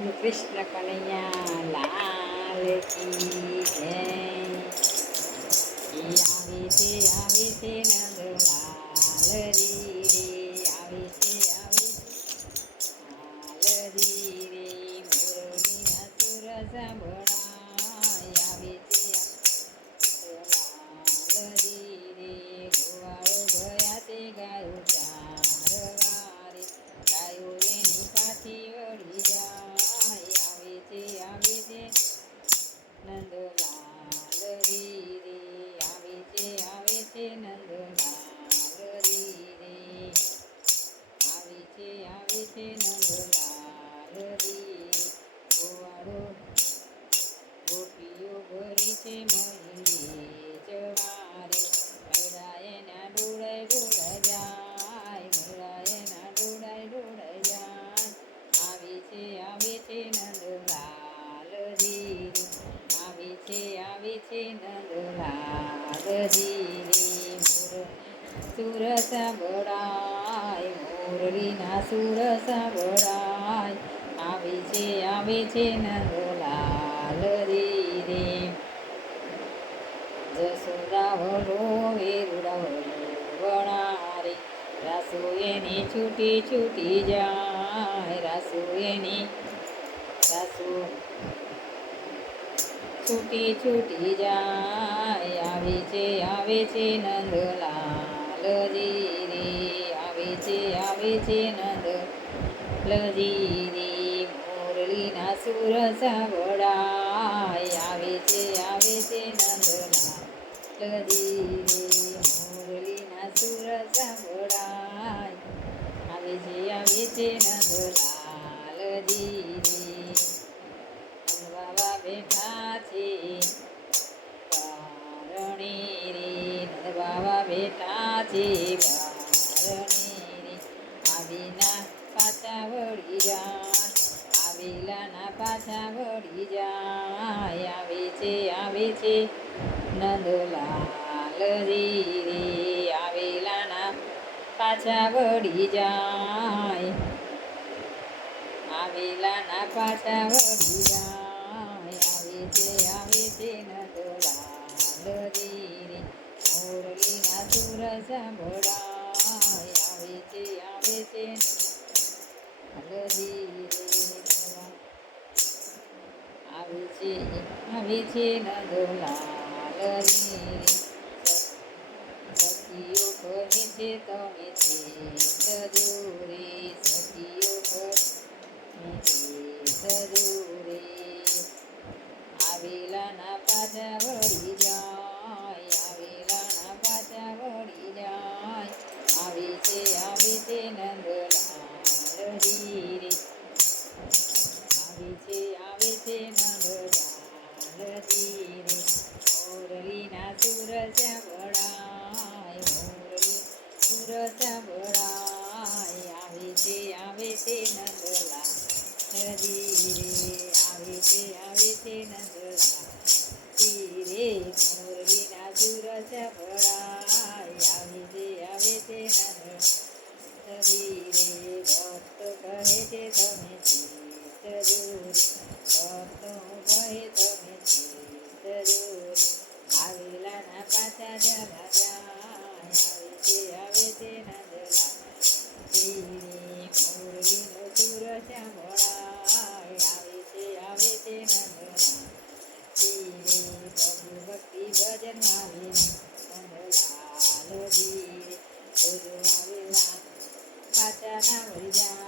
કૃષ્ણ કનૈયા લાલ કી જય આવી છે આવે છે નંદલાલ રી રે આવી છે આવે લાલ રી રે મોરની સુર સાંભળાય નંદલાલ રી રે મોર સુર સાંભળાય મોરલીના સુર સાંભળાય આવે છે આવે છે નંદલાલ રી રે જસોદા વલો વેરુડા વણારે રાસુ એની છૂટી છૂટી જાય રાસુ એની રાસુ છૂટી છૂટી જાય. આવે છે આવે છે નંદલાલ જી રે. આવે છે આવે છે નંદ રે. મોરલીના સુર સાંભળાય. આવે છે આવે છે નંદલાલ જી રે. મોરલીના સુર સાંભળાય. આવે છે આવે છે નંદલાલ આવીના પાછા વળી જાય આવેલાના પાછા વળી જાય. આવે છે આવે છે નંદલાલ રી આવેલાના પાછા વળી જાય. આવેલાના પાછા વળી જાય આવે છે આવે છે નંદલાલ રી સાંભળાય આવે છે આવે છે આવે છે આવે છે રે સખીઓ કહે છે તમે છે સદુરે સખીઓ કહે છે સદુરે આવેલાના પાછા વળી આવે છે આવે છે આવે તમે ચિત્ત કહે તમે ચિત્ત દૂર આવેલાના પાછા જલા જાય છે આવે તેના નંદલા ધીરે મોરલીનો સુર સાંભળાય આવે છે આવે છે નંદલા ધીરે પ્રભુ ભક્તિ ભજન આવે નંદલાલ ધીરે બધું આવેલા પાછા ના વળી જાય